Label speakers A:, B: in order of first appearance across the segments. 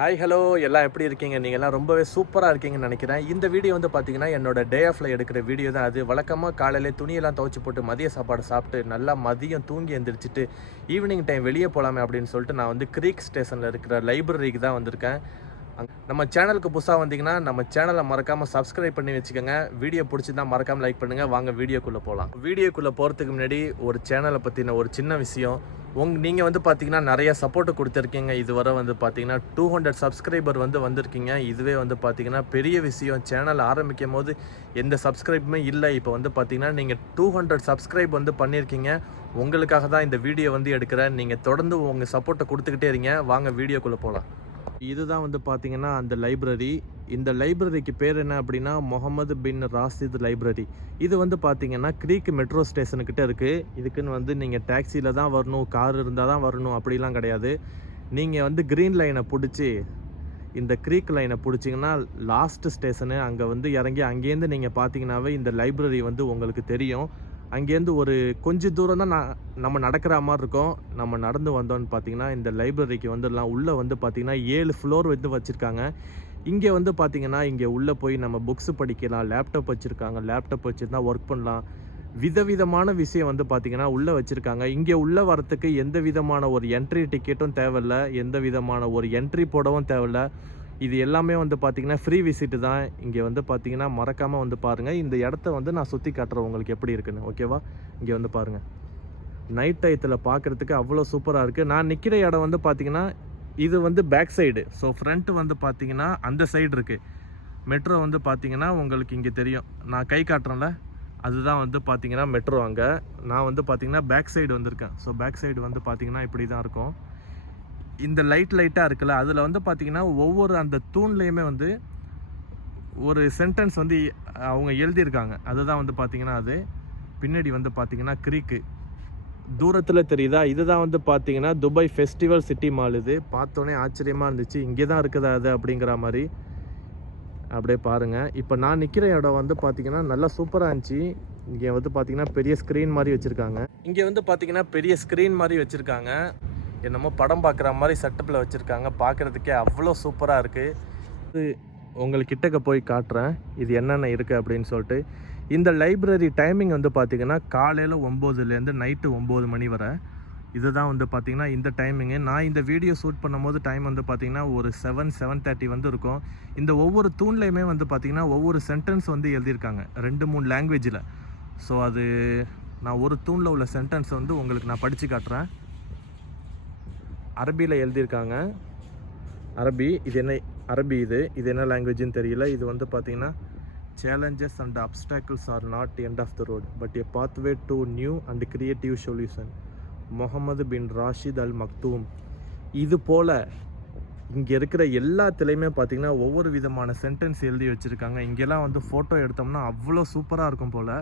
A: Hi hello எல்லாம் எப்படி இருக்கீங்க? நீங்கள் எல்லாம் ரொம்பவே சூப்பராக இருக்கீங்கன்னு நினைக்கிறேன். இந்த வீடியோ வந்து பார்த்தீங்கன்னா என்னோட டே ஆஃப்ல எடுக்கிற வீடியோ தான் அது. வழக்கமாக காலையிலே துணியெல்லாம் துவச்சி போட்டு மதிய சாப்பாடு சாப்பிட்டு நல்லா மதியம் தூங்கி எந்திரிச்சிட்டு ஈவினிங் டைம் வெளியே போகலாமே அப்படின்னு சொல்லிட்டு நான் வந்து க்ரீக் ஸ்டேஷனில் இருக்கிற லைப்ரரிக்கு தான் வந்திருக்கேன். நம்ம சேனலுக்கு புதுசாக வந்தீங்கன்னா நம்ம சேனலை மறக்காமல் சப்ஸ்கிரைப் பண்ணி வச்சுக்கோங்க. வீடியோ பிடிச்சிருந்தா மறக்காமல் லைக் பண்ணுங்கள் வாங்க வீடியோக்குள்ளே போகலாம் வீடியோக்குள்ளே போகிறதுக்கு முன்னாடி ஒரு சேனலை பற்றின ஒரு சின்ன விஷயம். உங் நீங்கள் வந்து பார்த்தீங்கன்னா நிறைய சப்போர்ட் கொடுத்துருக்கீங்க. இதுவரை வந்து பார்த்தீங்கன்னா டூ ஹண்ட்ரட் சப்ஸ்கிரைபர் வந்து வந்திருக்கீங்க. இதுவே வந்து பார்த்தீங்கன்னா பெரிய விஷயம். சேனல் ஆரம்பிக்கும் போது எந்த சப்ஸ்கிரைபுமே இல்லை. இப்போ வந்து பார்த்தீங்கன்னா நீங்கள் டூ ஹண்ட்ரட் சப்ஸ்கிரைப் வந்து பண்ணியிருக்கீங்க உங்களுக்காக தான் இந்த வீடியோ வந்து எடுக்கிறேன். நீங்கள் தொடர்ந்து உங்கள் சப்போர்ட்டை கொடுத்துக்கிட்டே இருங்க. வாங்க வீடியோக்குள்ளே போகலாம் இதுதான் வந்து பார்த்தீங்கன்னா அந்த லைப்ரரி இந்த லைப்ரரிக்கு பேர் என்ன அப்படின்னா முகமது பின் ராசித் லைப்ரரி இது வந்து பார்த்தீங்கன்னா க்ரீக் மெட்ரோ ஸ்டேஷனுக்கிட்ட இருக்குது இதுக்குன்னு வந்து நீங்கள் டாக்ஸியில் தான் வரணும் கார் இருந்தால் தான் வரணும் அப்படிலாம் கிடையாது. நீங்கள் வந்து க்ரீன் லைனை பிடிச்சி இந்த க்ரீக் லைனை பிடிச்சிங்கன்னா லாஸ்ட் ஸ்டேஷனு அங்கே வந்து இறங்கி அங்கேருந்து நீங்கள் பார்த்தீங்கன்னாவே இந்த லைப்ரரி வந்து உங்களுக்கு தெரியும். அங்கேருந்து ஒரு கொஞ்சம் தூரம் தான் நான் நம்ம நடக்கிற மாதிரி இருக்கும். நம்ம நடந்து வந்தோம்னு பார்த்தீங்கன்னா இந்த லைப்ரரிக்கு வந்துடலாம். உள்ளே வந்து பார்த்தீங்கன்னா ஏழு ஃப்ளோர் வந்து வச்சுருக்காங்க. இங்கே வந்து பார்த்தீங்கன்னா இங்கே உள்ளே போய் நம்ம புக்ஸ் படிக்கலாம் லேப்டாப் வச்சுருக்காங்க. லேப்டாப் வச்சுருந்தா ஒர்க் பண்ணலாம். விதவிதமான விஷயம் வந்து பார்த்தீங்கன்னா உள்ளே வச்சுருக்காங்க. இங்கே உள்ளே வரத்துக்கு எந்த விதமான ஒரு என்ட்ரி டிக்கெட்டும் தேவையில்ல. எந்த விதமான ஒரு என்ட்ரி போடவும் தேவையில்ல. இது எல்லாமே வந்து பார்த்தீங்கன்னா ஃப்ரீ விசிட்டு தான். இங்கே வந்து பார்த்தீங்கன்னா மறக்காமல் வந்து பாருங்கள் இந்த இடத்த வந்து நான் சுற்றி காட்டுறேன். உங்களுக்கு எப்படி இருக்குன்னு. ஓகேவா இங்கே வந்து பாருங்கள் நைட் டயத்தில் பார்க்குறதுக்கு அவ்வளோ சூப்பராக இருக்குது நான் நிற்கிற இடம் வந்து பார்த்தீங்கன்னா இது வந்து பேக் சைடு ஸோ ஃப்ரண்ட்டு வந்து பார்த்தீங்கன்னா அந்த சைடு இருக்குது மெட்ரோ வந்து பார்த்தீங்கன்னா உங்களுக்கு இங்கே தெரியும். நான் கை காட்டுறேன்ல. அதுதான் வந்து பார்த்தீங்கன்னா மெட்ரோ அங்கே. நான் வந்து பார்த்தீங்கன்னா பேக் சைடு வந்திருக்கேன். ஸோ பேக் சைடு வந்து பார்த்தீங்கன்னா இப்படி தான் இருக்கும். இந்த லைட் லைட்டாக இருக்குல்ல அதில் வந்து பார்த்திங்கன்னா ஒவ்வொரு அந்த தூண்லேயுமே வந்து ஒரு சென்டென்ஸ் வந்து அவங்க எழுதியிருக்காங்க. அதுதான் வந்து பார்த்திங்கன்னா அது. பின்னாடி வந்து பார்த்திங்கன்னா க்ரீக்கு தூரத்தில் தெரியுதா? இதுதான் வந்து பார்த்தீங்கன்னா துபாய் ஃபெஸ்டிவல் சிட்டி மால் இது. பார்த்தோன்னே ஆச்சரியமாக இருந்துச்சு. இங்கே தான் இருக்குதா அது அப்படிங்கிற மாதிரி. அப்படியே பாருங்கள் இப்போ நான் நிற்கிற இடம் வந்து பார்த்திங்கன்னா நல்லா சூப்பராக இருந்துச்சு. இங்கே வந்து பார்த்திங்கன்னா பெரிய ஸ்க்ரீன் மாதிரி வச்சுருக்காங்க. இங்கே வந்து பார்த்தீங்கன்னா பெரிய ஸ்க்ரீன் மாதிரி வச்சுருக்காங்க. என்னமோ படம் பார்க்குற மாதிரி செட்டப்பில் வச்சுருக்காங்க. பார்க்குறதுக்கே அவ்வளோ சூப்பராக இருக்குது இது உங்கள்கிட்டக்க போய் காட்டுறேன். இது என்னென்ன இருக்குது அப்படின்னு சொல்லிட்டு. இந்த லைப்ரரி டைமிங் வந்து பார்த்திங்கன்னா காலையில் ஒம்போதுலேருந்து நைட்டு ஒம்பது மணி வரை. இதுதான் வந்து பார்த்திங்கன்னா இந்த டைமிங்கு. நான் இந்த வீடியோ ஷூட் பண்ணும்போது டைம் வந்து பார்த்திங்கன்னா ஒரு செவன் செவன் தேர்ட்டி வந்து இருக்கும். இந்த ஒவ்வொரு தூண்லையுமே வந்து பார்த்திங்கன்னா ஒவ்வொரு சென்டென்ஸ் வந்து எழுதியிருக்காங்க. ரெண்டு மூணு லாங்குவேஜில் ஸோ அது நான் ஒரு தூணில் உள்ள சென்டென்ஸ் வந்து உங்களுக்கு நான் படித்து காட்டுறேன். அரபியில் எழுதியிருக்காங்க. அரபி இது என்ன அரபி இது இது என்ன லாங்குவேஜ்னு தெரியல. இது வந்து பார்த்தீங்கன்னா challenges and obstacles are not end of the road but a pathway to new and creative solution Mohammed bin Rashid Al Maktoum இது போல் இங்கே இருக்கிற எல்லாத்துலேயுமே பார்த்தீங்கன்னா ஒவ்வொரு விதமான சென்டென்ஸ் எழுதி வச்சுருக்காங்க. இங்கெல்லாம் வந்து ஃபோட்டோ எடுத்தோம்னா அவ்வளோ சூப்பராக இருக்கும் போல்.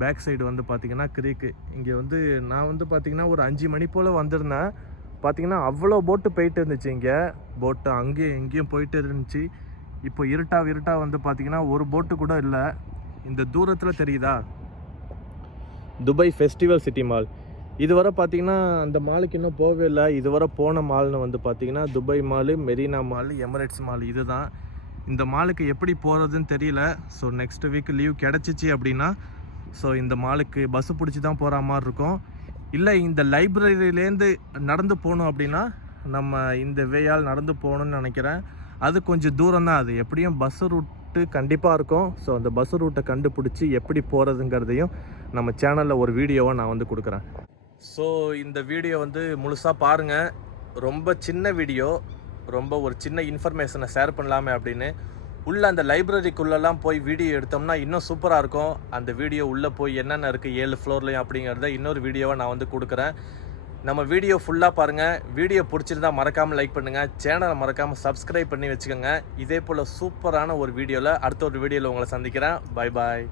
A: பேக் சைடு வந்து பார்த்திங்கன்னா க்ரீக்கு இங்கே வந்து நான் வந்து பார்த்திங்கன்னா ஒரு அஞ்சு மணி போல் வந்திருந்தேன். பார்த்தீங்கன்னா அவ்வளோ போட்டு போயிட்டு இருந்துச்சு இங்கே. போட்டு அங்கேயும் இங்கேயும் போயிட்டு இருந்துச்சு. இப்போ இருட்டா இருட்டா வந்து பார்த்தீங்கன்னா ஒரு போட்டு கூட இல்லை. இந்த தூரத்தில் தெரியுதா? துபாய் ஃபெஸ்டிவல் சிட்டி மால் இதுவரை பார்த்தீங்கன்னா அந்த மாலுக்கு இன்னும் போகவே இல்லை. இதுவரை போன மால்னு வந்து பார்த்தீங்கன்னா Dubai mall Marina mall Emirates mall இதுதான். இந்த மாலுக்கு எப்படி போகிறதுன்னு தெரியல. ஸோ நெக்ஸ்ட் வீக் லீவ் கிடச்சிச்சு அப்படின்னா ஸோ இந்த மாலுக்கு பஸ்ஸு பிடிச்சி தான் போகிற மாதிரி இருக்கும். இல்லை இந்த லைப்ரரியிலேருந்து நடந்து போகணும் அப்படின்னா நம்ம இந்த வேயால் நடந்து போகணும்னு நினைக்கிறேன். அது கொஞ்சம் தூரம் தான் அது. எப்படியும் பஸ் ரூட்டு கண்டிப்பாக இருக்கும். ஸோ அந்த பஸ் ரூட்டை கண்டுபிடிச்சி எப்படி போகிறதுங்கிறதையும் நம்ம சேனலில் ஒரு வீடியோவை நான் வந்து கொடுக்குறேன். ஸோ இந்த வீடியோ வந்து முழுசாக பாருங்கள் ரொம்ப சின்ன வீடியோ ரொம்ப ஒரு சின்ன இன்ஃபர்மேஷனை ஷேர் பண்ணலாமே அப்படின்னு உள்ளே அந்த லைப்ரரிக்குள்ளெல்லாம் போய் வீடியோ எடுத்தோம்னா இன்னும் சூப்பராக இருக்கும். அந்த வீடியோ உள்ளே போய் என்னென்ன இருக்குது ஏழு ஃப்ளோர்லையும் அப்படிங்கிறத இன்னொரு வீடியோவை நான் வந்து கொடுக்குறேன். நம்ம வீடியோ ஃபுல்லாக பாருங்கள் வீடியோ பிடிச்சிருந்தா மறக்காமல் லைக் பண்ணுங்கள் சேனலை மறக்காமல் சப்ஸ்கிரைப் பண்ணி வச்சுக்கோங்க. இதே போல் சூப்பரான ஒரு வீடியோவில் அடுத்த ஒரு வீடியோவில் உங்களை சந்திக்கிறேன். Bye bye